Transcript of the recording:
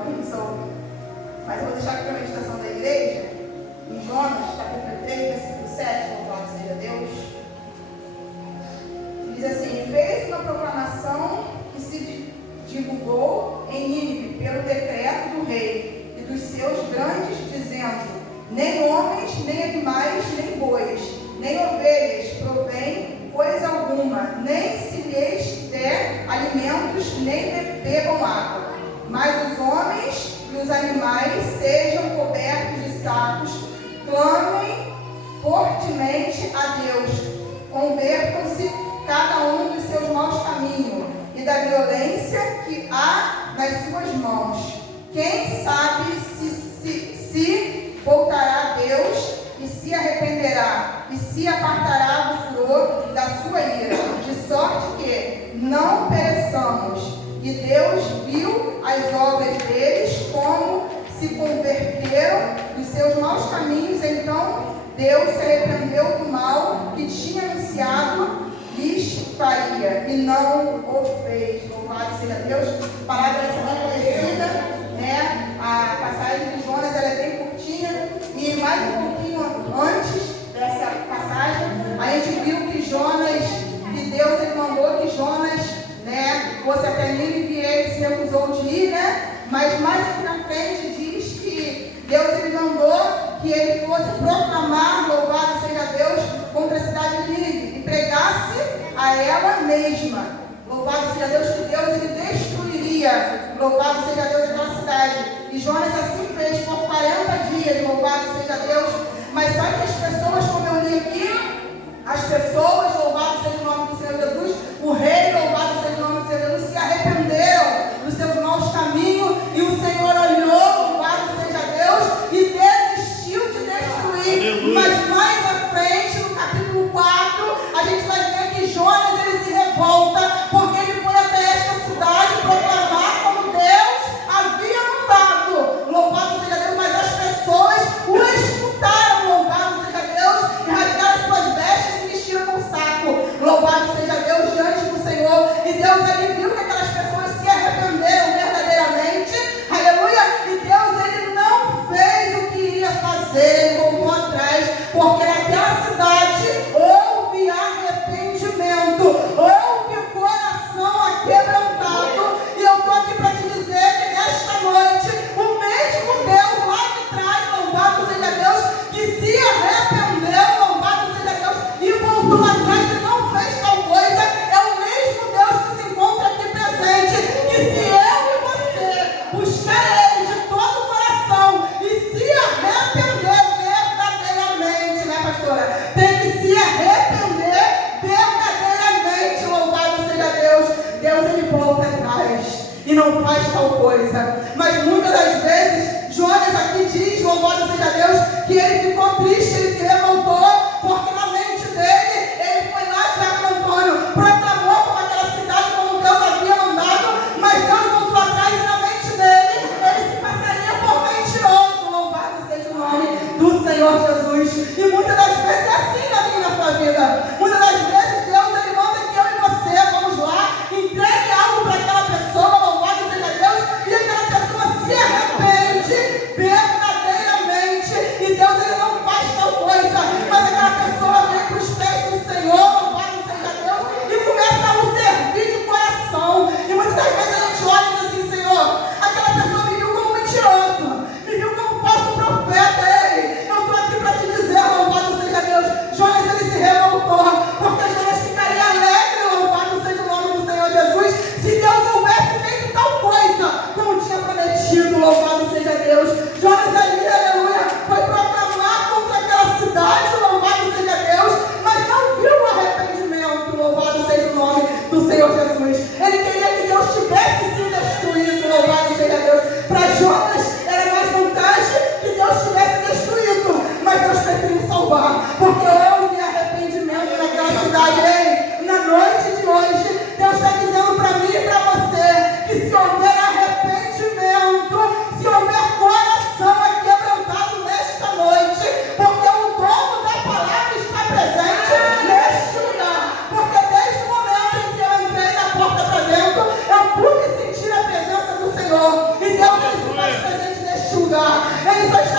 alguém nos ouve. Mas eu vou deixar aqui para a meditação da igreja, em Jonas, capítulo 3, versículo 7, louvado seja Deus. Diz assim: fez uma proclamação que se divulgou em Nínive pelo decreto do rei e dos seus grandes, dizendo: nem homens, nem animais, nem bois, nem ovelhas provém coisa alguma, nem se lhes der alimentos, nem bebam água. Mas os homens e os animais sejam cobertos de sacos, clamem fortemente a Deus, convertam-se cada um dos seus maus caminhos e da violência que há nas suas mãos. Quem sabe se voltará a Deus e se arrependerá e se apartará do furor da sua ira, de sorte que não pereçamos. E Deus viu as obras deles, como se converteram dos seus maus caminhos. Então Deus se arrependeu do mal que tinha anunciado lhes faria, e não o fez. Louvado seja Deus. A palavra é bem conhecida, né? A passagem de Jonas, ela é bem curtinha, e mais um pouquinho antes dessa passagem, a gente viu que Jonas, que Deus ele mandou que Jonas, né, fosse até Nínive, e ele se recusou de ir, né? Mas mais aqui na frente diz que Deus ele mandou que ele fosse proclamar, louvado seja Deus, contra a cidade de Nínive, e pregasse a ela mesma. Louvado seja Deus, que Deus ele destruiria, louvado seja Deus, aquela cidade. E Jonas assim fez por 40 dias, louvado seja Deus. Mas só que as pessoas, como eu li aqui, as pessoas, louvado seja o nome do Senhor Jesus, o rei, louvado seja o nome do Senhor Jesus, se arrependeram dos seus maus caminhos, e o Senhor olhou, louvado seja Deus, e desistiu de destruir. Aleluia. Mas mais à frente, no capítulo 4, a gente vai ver que Jonas ele se revolta, porque ele foi até esta cidade proclamar como Deus havia mandado. Louvado seja Deus, mas as pessoas o escutaram, louvado seja Deus, e rasgaram suas vestes e se vestiram com saco. Louvado seja Deus diante do Senhor. E Deus ele viu que aquelas pessoas se arrependeram verdadeiramente. Aleluia. E Deus ele não fez o que iria fazer, ele voltou atrás, porque naquela cidade houve arrependimento, houve coração aquebrantado. E eu estou aqui para te dizer que nesta noite o mesmo Deus lá de trás, louvado seja Deus, que se arrependeu, louvado seja Deus, e voltou atrás e não fez tal coisa, é o mesmo Deus que se encontra aqui presente, que se eu e você buscar Ele de todo o coração e se arrepender verdadeiramente, né, pastora? Tem que se arrepender verdadeiramente, louvado seja Deus. Deus ele volta atrás e não faz tal coisa. Mas muitas das vezes Jonas aqui diz, louvado seja Deus, que ele ficou triste, ele se revoltou, porque na mente dele, ele foi lá, Tiago Antônio, proclamou como aquela cidade, como Deus havia mandado, mas Deus voltou atrás e na mente dele, ele se passaria por mentiroso. Louvado seja o nome do Senhor Jesus. E muitas das vezes é assim na minha e na tua vida. Muitas das vezes Deus ele manda que eu e você vamos lá, entregue algo para aquela pessoa, louvado seja Deus, e aquela pessoa se arrepende verdadeiramente, e Deus ele não faz tal coisa, mas aquela pessoa vem para os pés do Senhor, louvado seja Deus, e começa a o servir de coração. E muitas das vezes a gente olha e diz assim: Senhor, aquela pessoa me viu como mentiroso, me viu como falso profeta. Ei, eu estou aqui para te dizer, louvado seja Deus, Jonas ele se revoltou, porque Jonas ficaria alegre, louvado seja o nome do Senhor Jesus, se Deus houvesse feito tal coisa como tinha prometido, louvado seja Deus. Jonas ali, aleluia, foi proclamar contra aquela cidade, louvado seja Deus, mas não viu o arrependimento, louvado seja o nome do Senhor Jesus. Ele queria que Deus tivesse sido destruído, louvado seja Deus. Para Jonas era mais vantagem que Deus tivesse destruído, mas Deus preferiu salvar, porque houve arrependimento naquela cidade. Ei, na noite de hoje, Deus está dizendo para mim e para você que se houver arrependimento, se houver coração aquebrantado nesta noite, porque o dono da palavra está presente neste lugar, porque desde o momento em que eu entrei da porta para dentro, eu pude sentir a presença do Senhor, e Deus lugar. Ele está